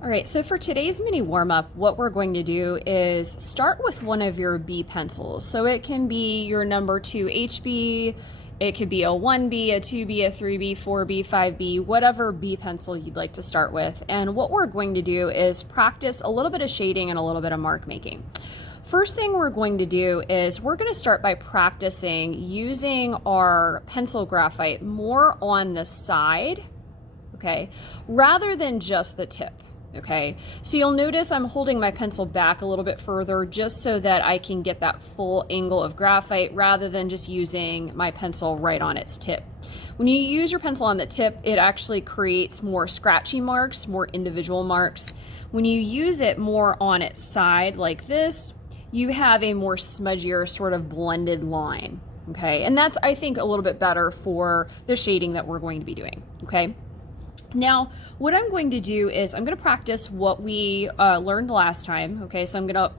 All right, so for today's mini warm-up, what we're going to do is start with one of your B pencils. So it can be your number 2 HB, it could be a 1B, a 2B, a 3B, 4B, 5B, whatever B pencil you'd like to start with. And what we're going to do is practice a little bit of shading and a little bit of mark making. First thing we're going to do is we're going to start by practicing using our pencil graphite more on the side, okay, rather than just the tip. Okay, so you'll notice I'm holding my pencil back a little bit further just so that I can get that full angle of graphite rather than just using my pencil right on its tip. When you use your pencil on the tip, it actually creates more scratchy marks, more individual marks. When you use it more on its side like this, you have a more smudgier sort of blended line. Okay, and that's, I think, a little bit better for the shading that we're going to be doing. Okay. Now, what I'm going to do is I'm going to practice what we learned last time. Okay, so I'm going to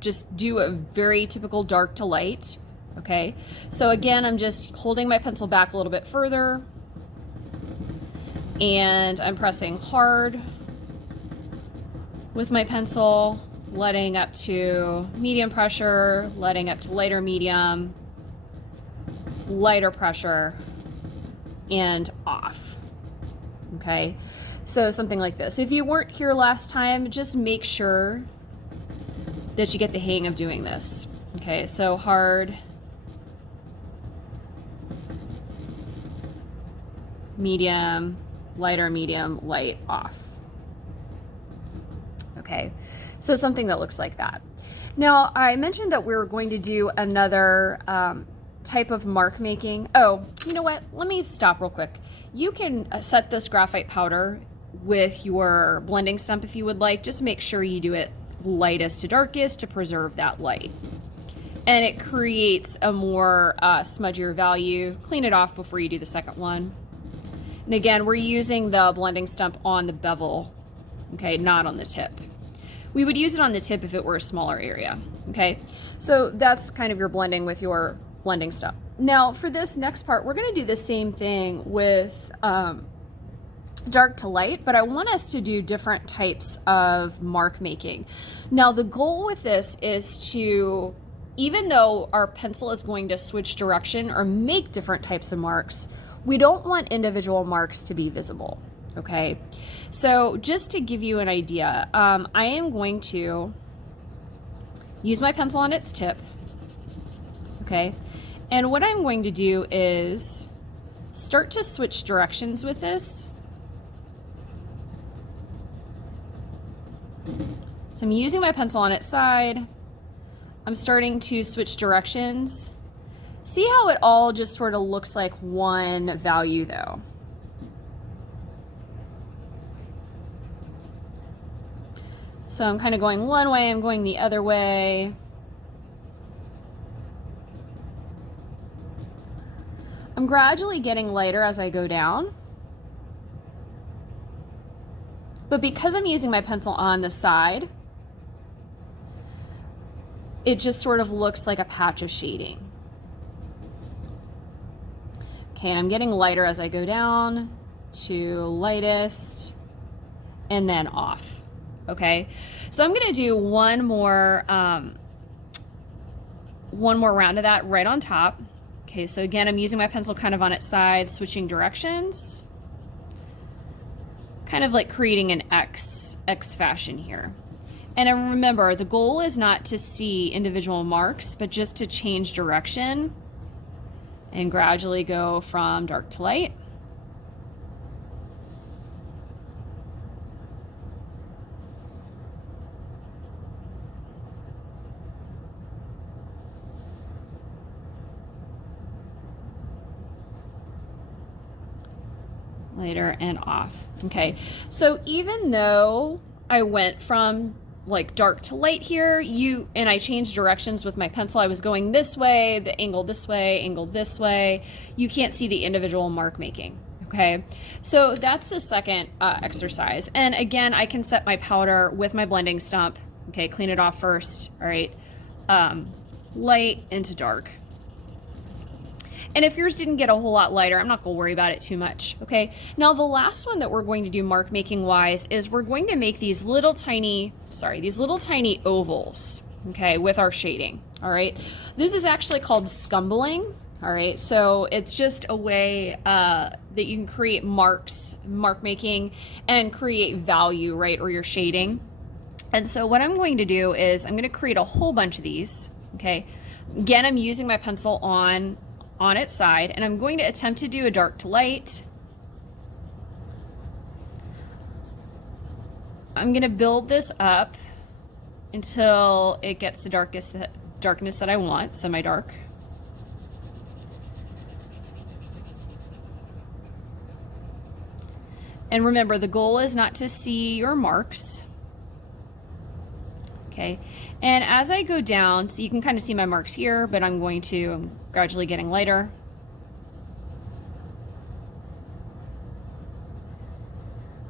just do a very typical dark to light. Okay, so again, I'm just holding my pencil back a little bit further and I'm pressing hard with my pencil, letting up to medium pressure, letting up to lighter medium, lighter pressure, and off. Okay, so something like this. If you weren't here last time, just make sure that you get the hang of doing this. Okay, so hard, medium, lighter, medium, light, off. Okay, so something that looks like that. Now, I mentioned that we were going to do another type of mark making. Oh, you know what? Let me stop real quick. You can set this graphite powder with your blending stump if you would like. Just make sure you do it lightest to darkest to preserve that light. And it creates a more smudgier value. Clean it off before you do the second one. And again, we're using the blending stump on the bevel, okay, not on the tip. We would use it on the tip if it were a smaller area, okay? So that's kind of your blending with your blending stuff. Now for this next part, we're going to do the same thing with dark to light, but I want us to do different types of mark making. Now the goal with this is to, even though our pencil is going to switch direction or make different types of marks, we don't want individual marks to be visible. Okay, so just to give you an idea, I am going to use my pencil on its tip. Okay, and what I'm going to do is start to switch directions with this. So I'm using my pencil on its side. I'm starting to switch directions. See how it all just sort of looks like one value though. So I'm kind of going one way, I'm going the other way. I'm gradually getting lighter as I go down. But because I'm using my pencil on the side, it just sort of looks like a patch of shading. Okay, and I'm getting lighter as I go down to lightest and then off. Okay, so I'm gonna do one more round of that right on top. Okay, so again, I'm using my pencil kind of on its side, switching directions, kind of like creating an X fashion here. And remember, the goal is not to see individual marks, but just to change direction and gradually go from dark to light. Lighter and off. Okay, so even though I went from like dark to light here, and I changed directions with my pencil, I was going this way, the angle this way, angle this way, you can't see the individual mark making. Okay, so that's the second exercise. And again, I can set my powder with my blending stump. Okay, clean it off first. All right, light into dark. And if yours didn't get a whole lot lighter, I'm not going to worry about it too much, okay? Now, the last one that we're going to do mark making wise is we're going to make these little tiny ovals, okay, with our shading, all right? This is actually called scumbling, all right? So it's just a way that you can create mark making and create value, right, or your shading. And so what I'm going to do is I'm going to create a whole bunch of these, okay? Again, I'm using my pencil on its side, and I'm going to attempt to do a dark to light. I'm going to build this up until it gets the darkness that I want, semi-dark. And remember, the goal is not to see your marks. Okay, and as I go down, so you can kind of see my marks here, but I'm gradually getting lighter.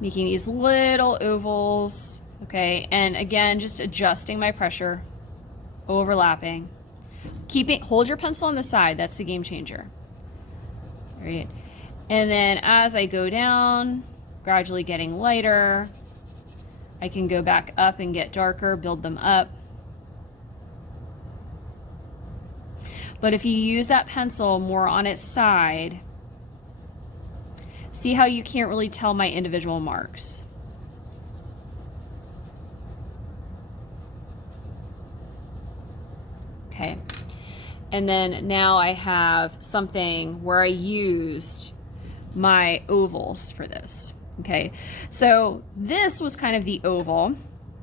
Making these little ovals, okay, and again, just adjusting my pressure, overlapping. Hold your pencil on the side, that's the game changer. All right, and then as I go down, gradually getting lighter, I can go back up and get darker, build them up. But if you use that pencil more on its side, see how you can't really tell my individual marks. Okay. And then now I have something where I used my ovals for this. Okay, so this was kind of the oval.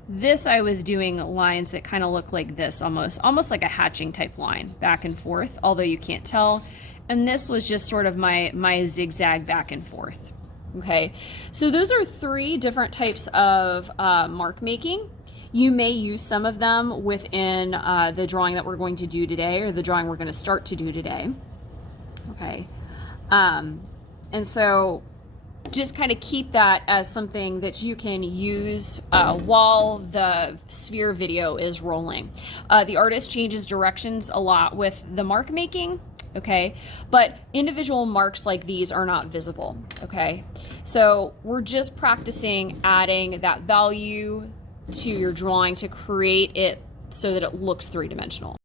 This I was doing lines that kind of look like this, almost like a hatching type line, back and forth, although you can't tell. And this was just sort of my zigzag back and forth. Okay, so those are 3 different types of mark making. You may use some of them within the drawing that we're going to do today, or the drawing we're going to start to do today. Okay, and so just kind of keep that as something that you can use while the sphere video is rolling. The artist changes directions a lot with the mark making, okay? But individual marks like these are not visible, okay? So we're just practicing adding that value to your drawing to create it so that it looks 3-dimensional.